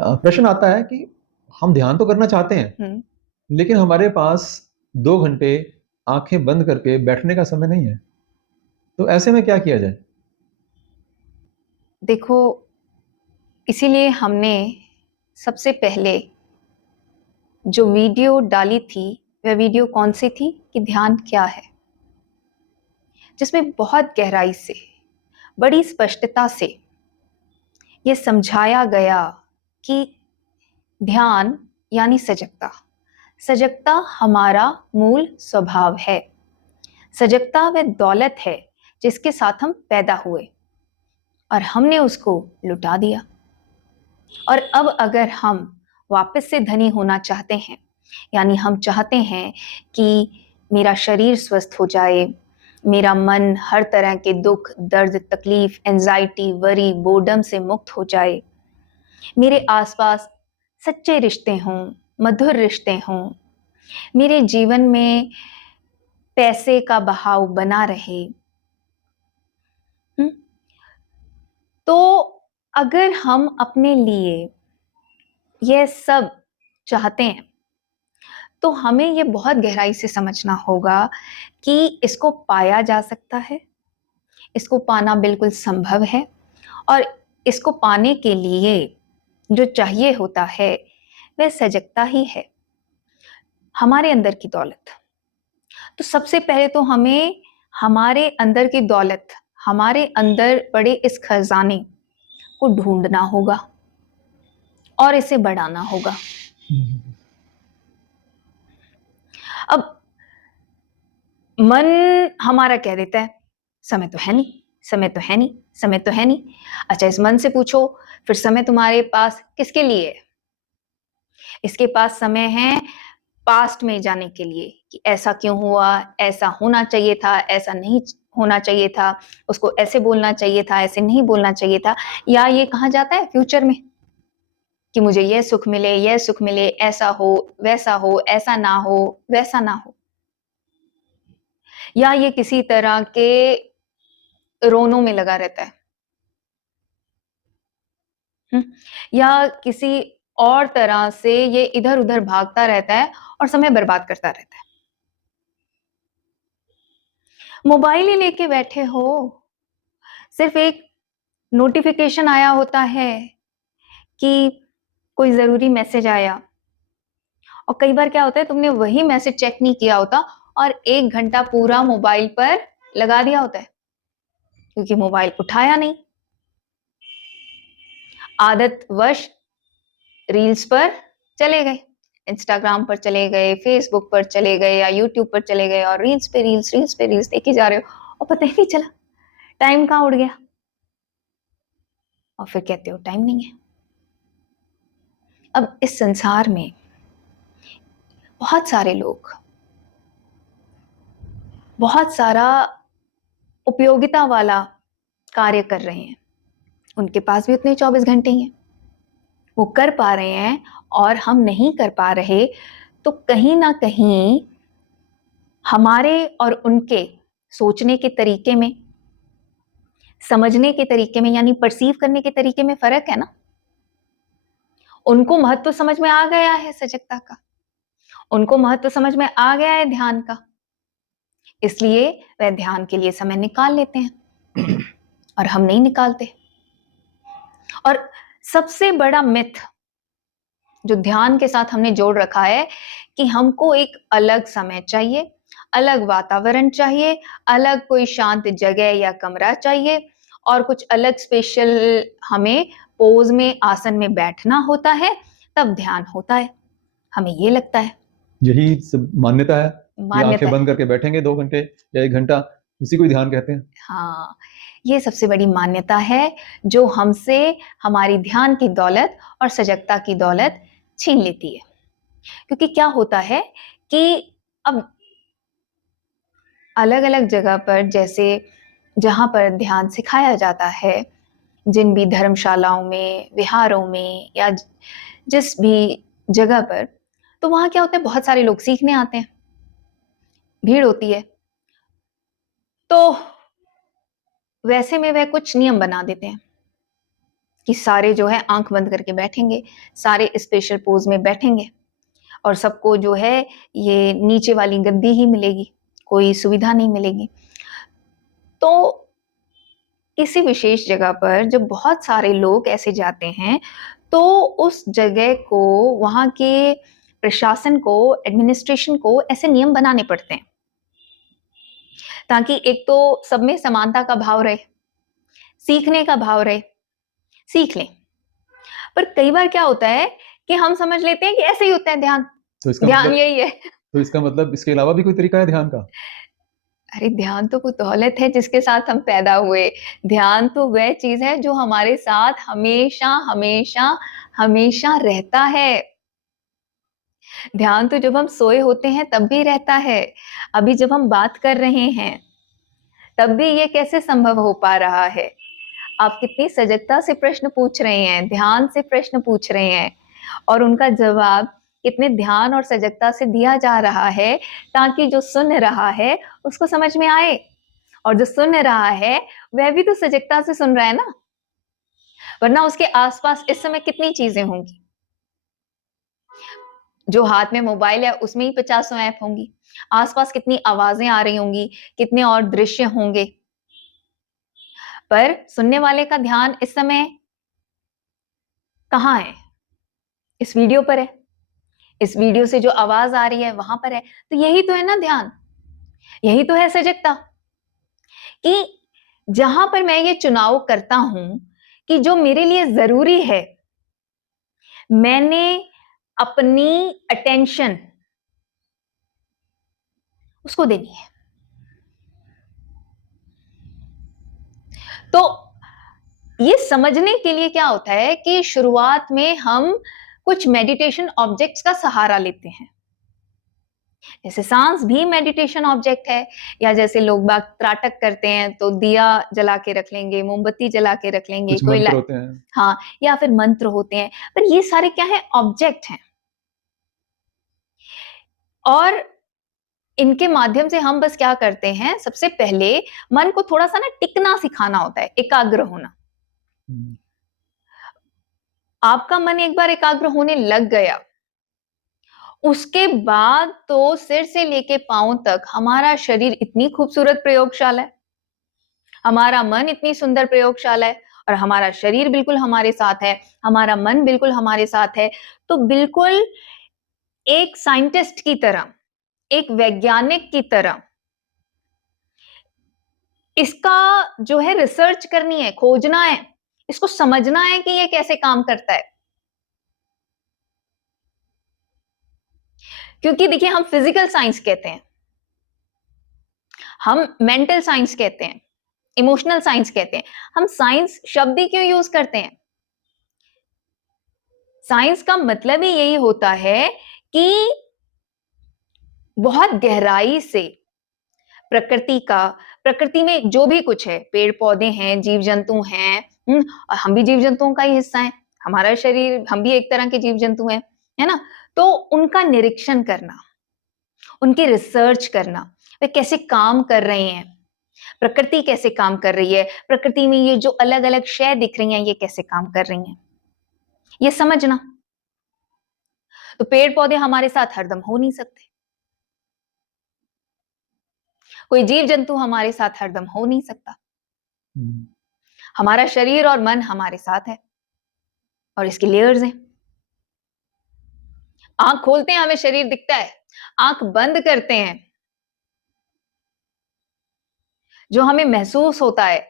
प्रश्न आता है कि हम ध्यान तो करना चाहते हैं, लेकिन हमारे पास 2 घंटे आंखें बंद करके बैठने का समय नहीं है। तो ऐसे में क्या किया जाए? देखो, इसीलिए हमने सबसे पहले जो वीडियो डाली थी, वह वीडियो कौन सी थी कि ध्यान क्या है, जिसमें बहुत गहराई से, बड़ी स्पष्टता से यह समझाया गया कि ध्यान यानी सजगता। सजगता हमारा मूल स्वभाव है। सजगता वह दौलत है जिसके साथ हम पैदा हुए और हमने उसको लुटा दिया। और अब अगर हम वापस से धनी होना चाहते हैं, यानी हम चाहते हैं कि मेरा शरीर स्वस्थ हो जाए, मेरा मन हर तरह के दुख, दर्द, तकलीफ, एंजाइटी, वरी, बोर्डम से मुक्त हो जाए, मेरे आसपास सच्चे रिश्ते हों, मधुर रिश्ते हों, मेरे जीवन में पैसे का बहाव बना रहे, तो अगर हम अपने लिए यह सब चाहते हैं तो हमें यह बहुत गहराई से समझना होगा कि इसको पाया जा सकता है, इसको पाना बिल्कुल संभव है, और इसको पाने के लिए जो चाहिए होता है वह सजगता ही है, हमारे अंदर की दौलत। तो सबसे पहले तो हमें हमारे अंदर की दौलत, हमारे अंदर पड़े इस खजाने को ढूंढना होगा और इसे बढ़ाना होगा। अब मन हमारा कह देता है समय तो है नहीं, समय तो है नहीं, समय तो है नहीं। अच्छा, इस मन से पूछो फिर समय तुम्हारे पास किसके लिए है? इसके पास समय है पास्ट में जाने के लिए कि ऐसा क्यों हुआ, ऐसा होना चाहिए था, ऐसा नहीं होना चाहिए था, उसको ऐसे बोलना चाहिए था, ऐसे नहीं बोलना चाहिए था। या ये कहा जाता है फ्यूचर में कि मुझे यह सुख मिले, यह सुख मिले, ऐसा हो, वैसा हो, ऐसा ना हो, वैसा ना हो। या ये किसी तरह के रोनों में लगा रहता है, या किसी और तरह से ये इधर उधर भागता रहता है और समय बर्बाद करता रहता है। मोबाइल ही लेके बैठे हो, सिर्फ एक नोटिफिकेशन आया होता है कि कोई जरूरी मैसेज आया, और कई बार क्या होता है तुमने वही मैसेज चेक नहीं किया होता और 1 घंटा पूरा मोबाइल पर लगा दिया होता है क्योंकि मोबाइल उठाया नहीं। आदत वश रील्स पर चले गए, इंस्टाग्राम पर चले गए, फेसबुक पर चले गए या यूट्यूब पर चले गए और रील्स पे रील्स, रील्स पे रील्स देखी जा रहे हो और पता ही नहीं चला टाइम कहाँ उड़ गया, और फिर कहते हो टाइम नहीं है। अब इस संसार में बहुत सारे लोग बहुत सारा उपयोगिता वाला कार्य कर रहे हैं, उनके पास भी उतने 24 घंटे ही हैं, वो कर पा रहे हैं और हम नहीं कर पा रहे। तो कहीं ना कहीं हमारे और उनके सोचने के तरीके में, समझने के तरीके में, यानी परसीव करने के तरीके में फर्क है ना। उनको महत्व समझ में आ गया है सजगता का, उनको महत्व समझ में आ गया है ध्यान का, इसलिए वह ध्यान के लिए समय निकाल लेते हैं और हम नहीं निकालते। और सबसे बड़ा मिथ जो ध्यान के साथ हमने जोड़ रखा है कि हमको एक अलग समय चाहिए, अलग वातावरण चाहिए, अलग कोई शांत जगह या कमरा चाहिए, और कुछ अलग स्पेशल हमें पोज में, आसन में बैठना होता है, तब ध्यान होता है। हमें ये लगता है, यही सब मान्यता है कि मान्यता आंखें है। बंद करके बैठेंगे 2 घंटे या 1 घंटा, उसी को ही ध्यान कहते हैं। हाँ, ये सबसे बड़ी मान्यता है जो हमसे हमारी ध्यान की दौलत और सजगता की दौलत छीन लेती है। क्योंकि क्या होता है कि अब अलग अलग जगह पर, जैसे जहां पर ध्यान सिखाया जाता है, जिन भी धर्मशालाओं में, विहारों में, या जिस भी जगह पर, तो वहां क्या होता है बहुत सारे लोग सीखने आते हैं, भीड़ होती है, तो वैसे में वह कुछ नियम बना देते हैं कि सारे जो है आंख बंद करके बैठेंगे, सारे स्पेशल पोज में बैठेंगे और सबको जो है ये नीचे वाली गद्दी ही मिलेगी, कोई सुविधा नहीं मिलेगी। तो किसी विशेष जगह पर जब बहुत सारे लोग ऐसे जाते हैं तो उस जगह को, वहां के प्रशासन को, एडमिनिस्ट्रेशन को ऐसे नियम बनाने पड़ते हैं ताकि एक तो सब में समानता का भाव रहे, सीखने का भाव रहे, सीख लें। पर कई बार क्या होता है कि हम समझ लेते हैं कि ऐसे ही होता है ध्यान, तो इसका ध्यान मतलब यही है। तो इसका मतलब इसके अलावा भी कोई तरीका है ध्यान का? अरे ध्यान तो वो दौलत है जिसके साथ हम पैदा हुए। ध्यान तो वह चीज है जो हमारे साथ हमेशा हमेशा हमेशा रहता है। ध्यान तो जब हम सोए होते हैं तब भी रहता है। अभी जब हम बात कर रहे हैं तब भी ये कैसे संभव हो पा रहा है? आप कितनी सजगता से प्रश्न पूछ रहे हैं, ध्यान से प्रश्न पूछ रहे हैं और उनका जवाब कितने ध्यान और सजगता से दिया जा रहा है ताकि जो सुन रहा है उसको समझ में आए, और जो सुन रहा है वह भी तो सजगता से सुन रहा है ना, वरना उसके आसपास इस समय कितनी चीजें होंगी। जो हाथ में मोबाइल है उसमें ही 50 ऐप होंगी, आसपास कितनी आवाजें आ रही होंगी, कितने और दृश्य होंगे, पर सुनने वाले का ध्यान इस समय कहाँ है? इस वीडियो पर है, इस वीडियो से जो आवाज आ रही है वहां पर है। तो यही तो है ना ध्यान, यही तो है सजगता कि जहां पर मैं ये चुनाव करता हूं कि जो मेरे लिए जरूरी है, मैंने अपनी अटेंशन उसको देनी है। तो ये समझने के लिए क्या होता है कि शुरुआत में हम कुछ मेडिटेशन ऑब्जेक्ट्स का सहारा लेते हैं। जैसे सांस भी मेडिटेशन ऑब्जेक्ट है, या जैसे लोग बाग त्राटक करते हैं तो दिया जला के रख लेंगे, मोमबत्ती जला के रख लेंगे, कुछ कोई मंत्र होते हैं। हाँ, या फिर मंत्र होते हैं, पर ये सारे क्या है? ऑब्जेक्ट हैं। और इनके माध्यम से हम बस क्या करते हैं, सबसे पहले मन को थोड़ा सा ना टिकना सिखाना होता है, एकाग्र होना। आपका मन एक बार एकाग्र होने लग गया, उसके बाद तो सिर से लेके पांव तक हमारा शरीर इतनी खूबसूरत प्रयोगशाला है, हमारा मन इतनी सुंदर प्रयोगशाला है, और हमारा शरीर बिल्कुल हमारे साथ है, हमारा मन बिल्कुल हमारे साथ है। तो बिल्कुल एक साइंटिस्ट की तरह, एक वैज्ञानिक की तरह इसका जो है रिसर्च करनी है, खोजना है, इसको समझना है कि ये कैसे काम करता है। क्योंकि देखिए, हम फिजिकल साइंस कहते हैं, हम मेंटल साइंस कहते हैं, इमोशनल साइंस कहते हैं, हम साइंस शब्द ही क्यों यूज करते हैं? साइंस का मतलब ही यही होता है कि बहुत गहराई से प्रकृति का, प्रकृति में जो भी कुछ है, पेड़ पौधे हैं, जीव जंतु हैं, और हम भी जीव जंतुओं का ही हिस्सा है, हमारा शरीर, हम भी एक तरह के जीव जंतु हैं, है ना? तो उनका निरीक्षण करना, उनकी रिसर्च करना, वे कैसे काम कर रहे हैं, प्रकृति कैसे काम कर रही है, प्रकृति में ये जो अलग अलग शय दिख रही हैं ये कैसे काम कर रही हैं, ये समझना। तो पेड़ पौधे हमारे साथ हरदम हो नहीं सकते, कोई जीव जंतु हमारे साथ हरदम हो नहीं सकता। हमारा शरीर और मन हमारे साथ है, और इसकी लेयर्स हैं। आंख खोलते हैं हमें शरीर दिखता है, आंख बंद करते हैं जो हमें महसूस होता है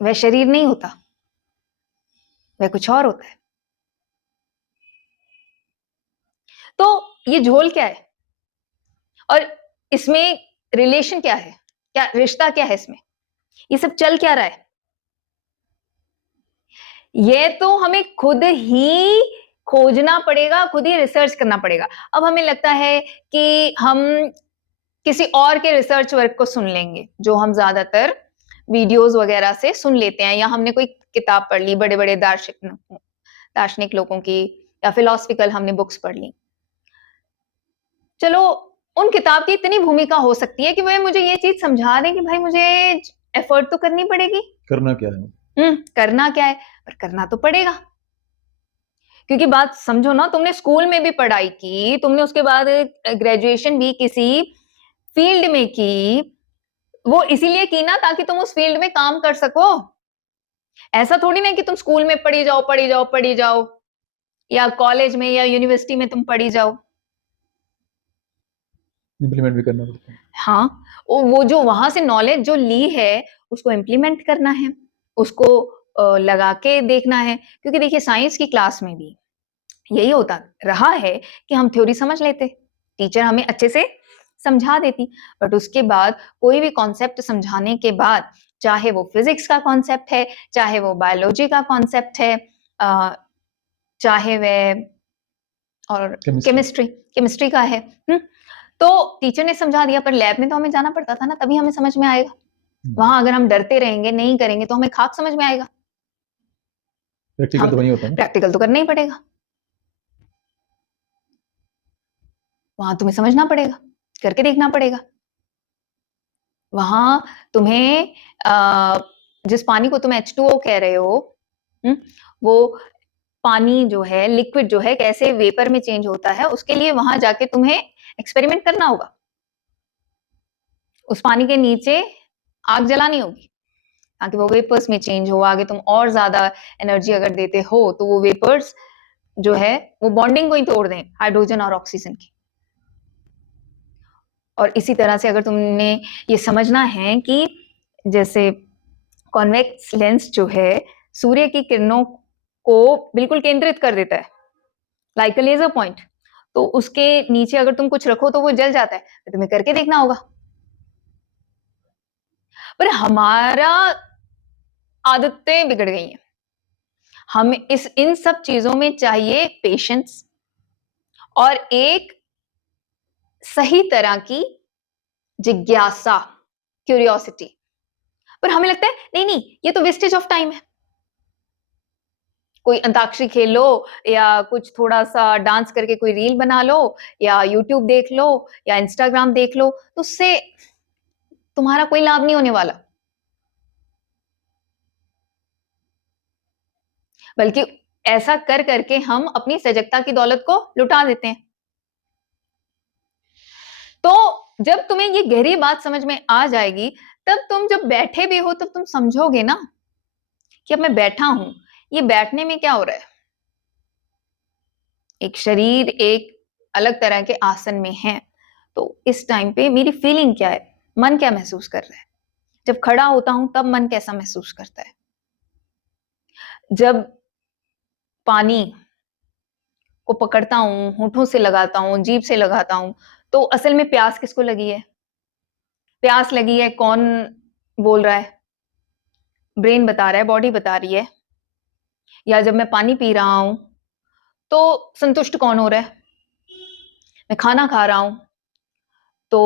वह शरीर नहीं होता, वह कुछ और होता है। तो ये झोल क्या है, और इसमें रिलेशन क्या है, क्या रिश्ता क्या है इसमें, ये सब चल क्या रहा है, ये तो हमें खुद ही खोजना पड़ेगा, खुद ही रिसर्च करना पड़ेगा। अब हमें लगता है कि हम किसी और के रिसर्च वर्क को सुन लेंगे, जो हम ज्यादातर वीडियोस वगैरह से सुन लेते हैं, या हमने कोई किताब पढ़ ली, बड़े बड़े दार्शनिक लोगों की, या फिलोसफिकल हमने बुक्स पढ़ ली। चलो, उन किताब की इतनी भूमिका हो सकती है कि वह मुझे ये चीज समझा दें कि भाई मुझे एफर्ट तो करनी पड़ेगी। करना क्या है? करना क्या है, पर करना तो पड़ेगा। क्योंकि बात समझो ना, तुमने स्कूल में भी पढ़ाई की, तुमने उसके बाद ग्रेजुएशन भी किसी फील्ड में की, वो इसीलिए की ना ताकि तुम उस फील्ड में काम कर सको। ऐसा थोड़ी ना कि तुम स्कूल में पढ़ी जाओ पढ़ी जाओ पढ़ी जाओ, या कॉलेज में या यूनिवर्सिटी में तुम पढ़ी जाओ, इम्प्लीमेंट भी करना पड़ता है। हाँ, वो जो वहां से नॉलेज जो ली है उसको इम्प्लीमेंट करना है, उसको लगा के देखना है। क्योंकि देखिए साइंस की क्लास में भी यही होता रहा है कि हम थ्योरी समझ लेते, टीचर हमें अच्छे से समझा देती, बट उसके बाद कोई भी कॉन्सेप्ट समझाने के बाद, चाहे वो फिजिक्स का कॉन्सेप्ट है, चाहे वो बायोलॉजी का कॉन्सेप्ट है, चाहे वह और केमिस्ट्री केमिस्ट्री का है, तो टीचर ने समझा दिया, पर लैब में तो हमें जाना पड़ता था ना, तभी हमें समझ में आएगा। वहां अगर हम डरते रहेंगे, नहीं करेंगे, तो हमें खाक समझ में आएगा। प्रैक्टिकल तो वही होता है, प्रैक्टिकल तो करना ही पड़ेगा, वहां तुम्हें समझना पड़ेगा, करके देखना पड़ेगा। वहां तुम्हें जिस पानी को तुम H2O कह रहे हो, वो पानी जो है, लिक्विड जो है, कैसे वेपर में चेंज होता है, उसके लिए वहां जाके तुम्हें एक्सपेरिमेंट करना होगा। उस पानी के नीचे आग जलानी होगी ताकि वो वेपर्स में चेंज हो। आगे तुम और ज्यादा एनर्जी अगर देते हो तो वो वेपर्स जो है वो बॉन्डिंग को ही तोड़ दें, हाइड्रोजन और ऑक्सीजन की। और इसी तरह से अगर तुमने ये समझना है कि जैसे कॉन्वेक्स लेंस जो है सूर्य की किरणों को बिल्कुल केंद्रित कर देता है, लाइक अ लेजर पॉइंट, तो उसके नीचे अगर तुम कुछ रखो तो वो जल जाता है, तो तुम्हें करके देखना होगा। पर हमारा आदतें बिगड़ गई हैं, हमें इन सब चीजों में चाहिए पेशेंस और एक सही तरह की जिज्ञासा, क्यूरियोसिटी। पर हमें लगता है नहीं नहीं, ये तो वेस्टेज ऑफ टाइम है, कोई अंताक्षरी खेल लो, या कुछ थोड़ा सा डांस करके कोई रील बना लो, या यूट्यूब देख लो, या इंस्टाग्राम देख लो, तो उससे तुम्हारा कोई लाभ नहीं होने वाला, बल्कि ऐसा कर करके हम अपनी सजगता की दौलत को लुटा देते हैं। तो जब तुम्हें ये गहरी बात समझ में आ जाएगी, तब तुम जब बैठे भी हो तब तुम समझोगे ना कि अब मैं बैठा हूं, ये बैठने में क्या हो रहा है। एक शरीर एक अलग तरह के आसन में है, तो इस टाइम पे मेरी फीलिंग क्या है, मन क्या महसूस कर रहा है। जब खड़ा होता हूं तब मन कैसा महसूस करता है। जब पानी को पकड़ता हूं, होठों से लगाता हूं, जीभ से लगाता हूं, तो असल में प्यास किसको लगी है, प्यास लगी है कौन बोल रहा है, ब्रेन बता रहा है, बॉडी बता रही है। या जब मैं पानी पी रहा हूं तो संतुष्ट कौन हो रहा है, मैं खाना खा रहा हूं तो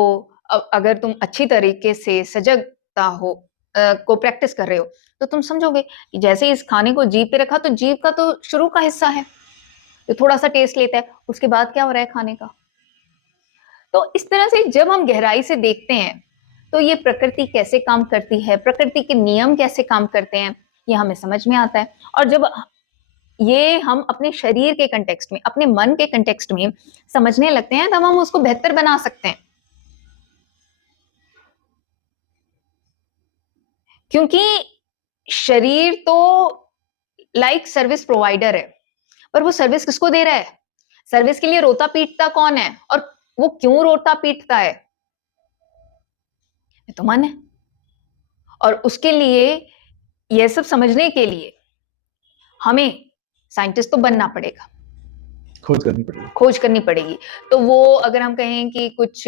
अगर तुम अच्छी तरीके से सजगता हो को प्रैक्टिस कर रहे हो, तो तुम समझोगे कि जैसे इस खाने को जीभ पे रखा, तो जीभ का तो शुरू का हिस्सा है जो थोड़ा सा टेस्ट लेता है, उसके बाद क्या हो रहा है खाने का। तो इस तरह से जब हम गहराई से देखते हैं तो ये प्रकृति कैसे काम करती है, प्रकृति के नियम कैसे काम करते हैं, ये हमें समझ में आता है। और जब ये हम अपने शरीर के कंटेक्स्ट में, अपने मन के कंटेक्स्ट में समझने लगते हैं, तब हम उसको बेहतर बना सकते हैं। क्योंकि शरीर तो लाइक सर्विस प्रोवाइडर है, पर वो सर्विस किसको दे रहा है, सर्विस के लिए रोता पीटता कौन है, और वो क्यों रोता पीटता है, ये तो मन है। और उसके लिए, यह सब समझने के लिए हमें साइंटिस्ट तो बनना पड़ेगा, खोज करनी पड़ेगी। तो वो अगर हम कहें कि कुछ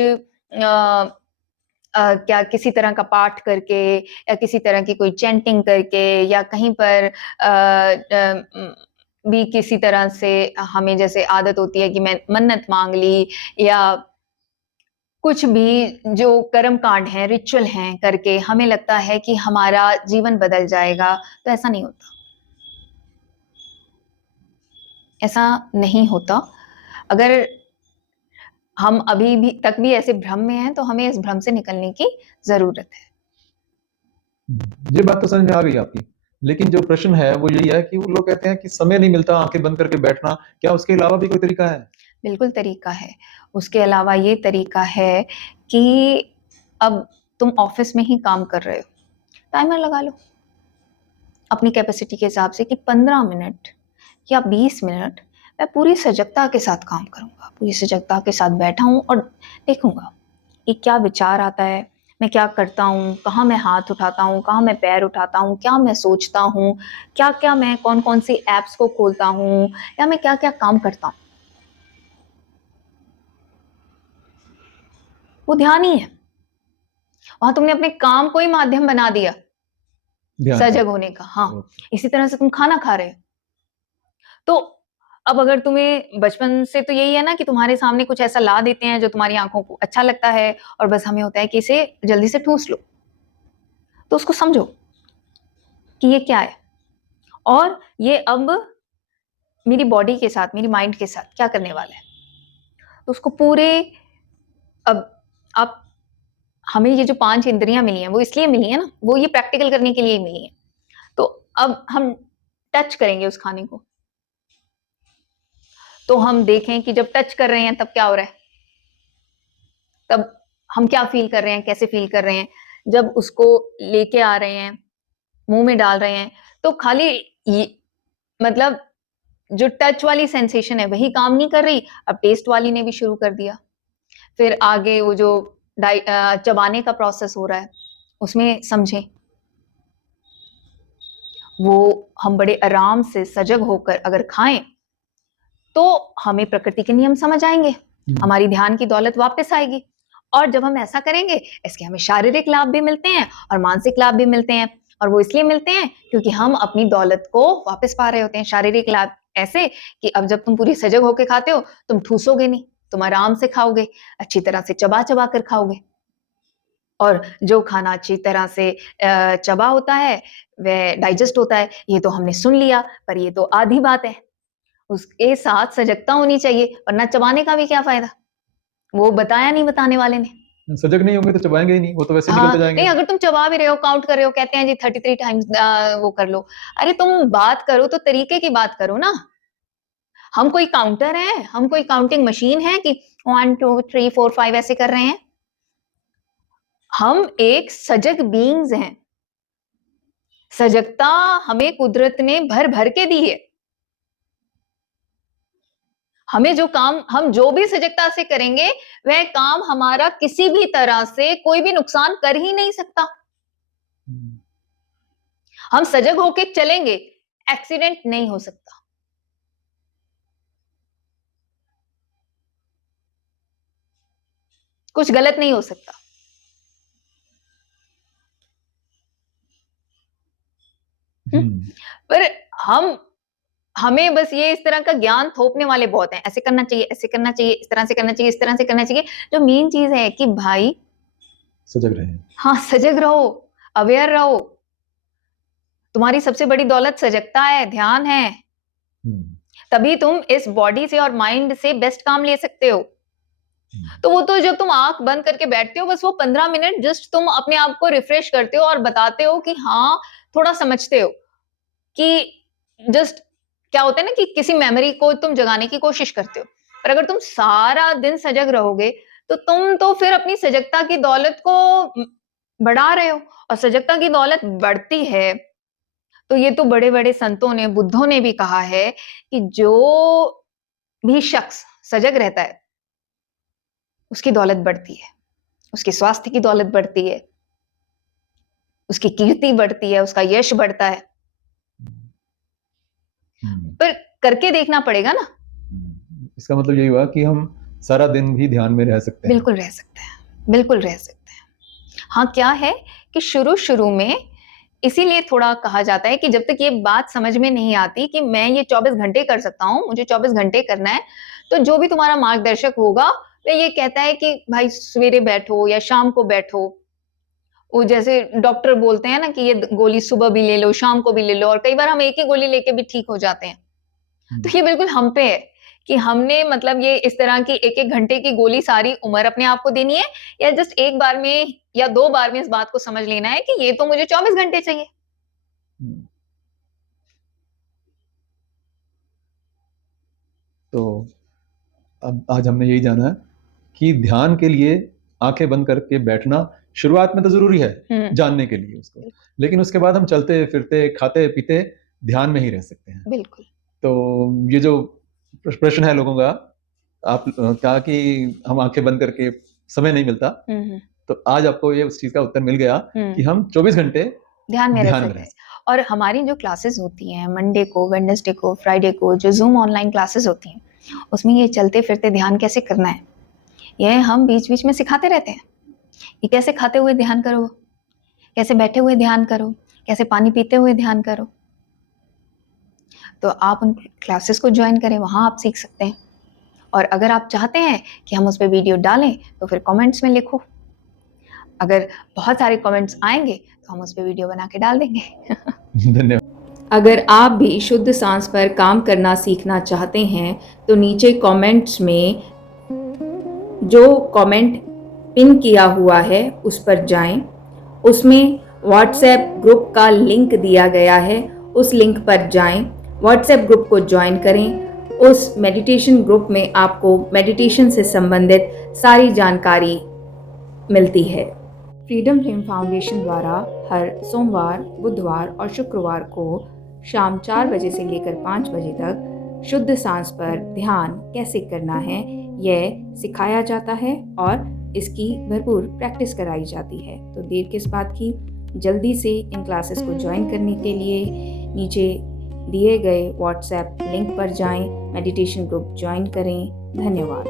क्या किसी तरह का पाठ करके, या किसी तरह की कोई चैंटिंग करके, या कहीं पर भी किसी तरह से हमें जैसे आदत होती है कि मैं मन्नत मांग ली, या कुछ भी जो कर्म कांड है, रिचुअल हैं करके हमें लगता है कि हमारा जीवन बदल जाएगा, तो ऐसा नहीं होता, ऐसा नहीं होता। अगर हम अभी भी तक भी ऐसे भ्रम में हैं, तो हमें इस भ्रम से निकलने की जरूरत है। ये बात तो समझ में आ गई आपकी, लेकिन जो प्रश्न है वो यही है कि वो लोग कहते हैं कि समय नहीं मिलता आंखें बंद करके बैठना, क्या उसके अलावा भी कोई तरीका है? बिल्कुल तरीका है। उसके अलावा ये तरीका है कि अब तुम ऑफिस में ही काम कर रहे हो, टाइमर लगा लो अपनी कैपेसिटी के हिसाब से कि 15 मिनट या 20 मिनट मैं पूरी सजगता के साथ काम करूंगा, पूरी सजगता के साथ बैठा हूं और देखूंगा कि क्या विचार आता है, मैं क्या करता हूँ, कहाँ मैं हाथ उठाता हूँ, कहाँ मैं पैर उठाता हूँ, क्या मैं सोचता हूँ, क्या क्या मैं कौन कौन सी एप्स को खोलता हूँ, या मैं क्या क्या काम करता हूँ। वो ध्यान ही है। वहां तुमने अपने काम को ही माध्यम बना दिया सजग होने का। हाँ, इसी तरह से तुम खाना खा रहे हो तो अब अगर तुम्हें बचपन से तो यही है ना कि तुम्हारे सामने कुछ ऐसा ला देते हैं जो तुम्हारी आंखों को अच्छा लगता है और बस हमें होता है कि इसे जल्दी से ठूस लो, तो उसको समझो कि ये क्या है और ये अब मेरी बॉडी के साथ, मेरी माइंड के साथ क्या करने वाला है। तो उसको पूरे, अब आप, हमें ये जो 5 इंद्रियां मिली हैं वो इसलिए मिली है ना, वो ये प्रैक्टिकल करने के लिए ही मिली है। तो अब हम टच करेंगे उस खाने को, तो हम देखें कि जब टच कर रहे हैं तब क्या हो रहा है, तब हम क्या फील कर रहे हैं, कैसे फील कर रहे हैं। जब उसको लेके आ रहे हैं, मुंह में डाल रहे हैं, तो खाली ये, मतलब जो टच वाली सेंसेशन है वही काम नहीं कर रही, अब टेस्ट वाली ने भी शुरू कर दिया। फिर आगे वो जो चबाने का प्रोसेस हो रहा है उसमें समझें, वो हम बड़े आराम से सजग होकर अगर खाएं तो हमें प्रकृति के नियम समझ आएंगे, हमारी ध्यान की दौलत वापस आएगी। और जब हम ऐसा करेंगे इसके हमें शारीरिक लाभ भी मिलते हैं और मानसिक लाभ भी मिलते हैं, और वो इसलिए मिलते हैं क्योंकि हम अपनी दौलत को वापस पा रहे होते हैं। शारीरिक लाभ ऐसे कि अब जब तुम पूरी सजग होकर खाते हो तुम ठूसोगे नहीं, तुम आराम से खाओगे, अच्छी तरह से चबा चबा कर खाओगे। और जो खाना अच्छी तरह से चबा होता है वह डाइजेस्ट होता है, ये तो हमने सुन लिया, पर ये तो आधी बात है। उसके साथ सजगता होनी चाहिए, वरना चबाने का भी क्या फायदा, वो बताया नहीं बताने वाले ने। सजग नहीं होंगे तो चबाएंगे ही नहीं, वो तो वैसे निकलते जाएंगे। नहीं, अगर तुम चबा भी रहे हो, काउंट कर रहे हो, कहते हैं जी 33 टाइम्स वो कर लो, अरे तुम बात करो तो तरीके की बात करो ना। हम कोई काउंटर है, हम कोई काउंटिंग मशीन है कि 1 2 3 4 5 ऐसे कर रहे हैं। हम एक सजग बीइंग्स हैं, सजगता हमें कुदरत ने भर भर के दी है। हमें जो काम, हम जो भी सजगता से करेंगे वह काम हमारा किसी भी तरह से कोई भी नुकसान कर ही नहीं सकता। हम सजग होके चलेंगे, एक्सीडेंट नहीं हो सकता। कुछ गलत नहीं हो सकता। पर हमें बस ये इस तरह का ज्ञान थोपने वाले बहुत हैं, ऐसे करना चाहिए, ऐसे करना चाहिए, इस तरह से करना चाहिए, इस तरह से करना चाहिए। जो मेन चीज है कि भाई सजग रहे। हाँ, सजग रहो, अवेयर रहो। तुम्हारी सबसे बड़ी दौलत सजगता है, ध्यान है। तभी तुम इस बॉडी से और माइंड से बेस्ट काम ले सकते हो। तो वो तो जब तुम आंख बंद करके बैठते हो, बस वो 15 मिनट जस्ट तुम अपने आप को रिफ्रेश करते हो और बताते हो कि हाँ, थोड़ा समझते हो कि जस्ट क्या होता है ना कि किसी मेमोरी को तुम जगाने की कोशिश करते हो। पर अगर तुम सारा दिन सजग रहोगे तो तुम तो फिर अपनी सजगता की दौलत को बढ़ा रहे हो, और सजगता की दौलत बढ़ती है तो ये तो बड़े बड़े संतों ने, बुद्धों ने भी कहा है कि जो भी शख्स सजग रहता है उसकी दौलत बढ़ती है, उसके स्वास्थ्य की दौलत बढ़ती है, उसकी कीर्ति बढ़ती है, उसका यश बढ़ता है। पर करके देखना पड़ेगा ना। इसका मतलब यही हुआ कि हम सारा दिन भी ध्यान में रह सकते हैं। बिल्कुल रह सकते हैं, बिल्कुल रह सकते हैं। हाँ, क्या है कि शुरू शुरू में इसीलिए थोड़ा कहा जाता है कि जब तक ये बात समझ में नहीं आती कि मैं ये 24 घंटे कर सकता हूँ, मुझे 24 घंटे करना है, तो जो भी तुम्हारा मार्गदर्शक होगा वह ये कहता है कि भाई सवेरे बैठो या शाम को बैठो। वो जैसे डॉक्टर बोलते हैं ना कि ये गोली सुबह भी ले लो, शाम को भी ले लो, और कई बार हम एक ही गोली लेके भी ठीक हो जाते हैं। तो ये बिल्कुल हम पे है कि हमने मतलब ये इस तरह की एक एक घंटे की गोली सारी उम्र अपने आप को देनी है, या जस्ट एक बार में या 2 बार में इस बात को समझ लेना है कि ये तो मुझे 24 घंटे चाहिए। तो अब आज हमने यही जाना है कि ध्यान के लिए आंखें बंद करके बैठना शुरुआत में तो जरूरी है जानने के लिए उसको, लेकिन उसके बाद हम चलते फिरते खाते पीते ध्यान में ही रह सकते हैं। बिल्कुल। तो ये जो प्रश्न है लोगों का, आप कहा कि हम आंखें बंद करके समय नहीं मिलता, तो आज आपको ये उस चीज का उत्तर मिल गया कि हम 24 घंटे ध्यान में रह सकते हैं। और हमारी जो क्लासेस होती हैं मंडे को, वेडनेसडे को, फ्राइडे को, जो जूम ऑनलाइन क्लासेस होती हैं, उसमें ये चलते फिरते ध्यान कैसे करना है ये हम बीच बीच में सिखाते रहते हैं। ये कैसे खाते हुए ध्यान करो, कैसे बैठे हुए ध्यान करो, कैसे पानी पीते हुए ध्यान करो। तो आप उन क्लासेस को ज्वाइन करें, वहाँ आप सीख सकते हैं। और अगर आप चाहते हैं कि हम उस पर वीडियो डालें तो फिर कमेंट्स में लिखो। अगर बहुत सारे कमेंट्स आएंगे तो हम उस पर वीडियो बना के डाल देंगे। धन्यवाद। अगर आप भी शुद्ध सांस पर काम करना सीखना चाहते हैं तो नीचे कमेंट्स में जो कमेंट पिन किया हुआ है उस पर जाएं। उसमें व्हाट्सएप ग्रुप का लिंक दिया गया है, उस लिंक पर जाएं, व्हाट्सएप ग्रुप को ज्वाइन करें। उस मेडिटेशन ग्रुप में आपको मेडिटेशन से संबंधित सारी जानकारी मिलती है। फ्रीडम फ्लेम फाउंडेशन द्वारा हर सोमवार, बुधवार और शुक्रवार को शाम 4 बजे से लेकर 5 बजे तक शुद्ध सांस पर ध्यान कैसे करना है यह सिखाया जाता है और इसकी भरपूर प्रैक्टिस कराई जाती है। तो देर किस बात की, जल्दी से इन क्लासेस को ज्वाइन करने के लिए नीचे दिए गए व्हाट्सएप लिंक पर जाएं, मेडिटेशन ग्रुप ज्वाइन करें। धन्यवाद।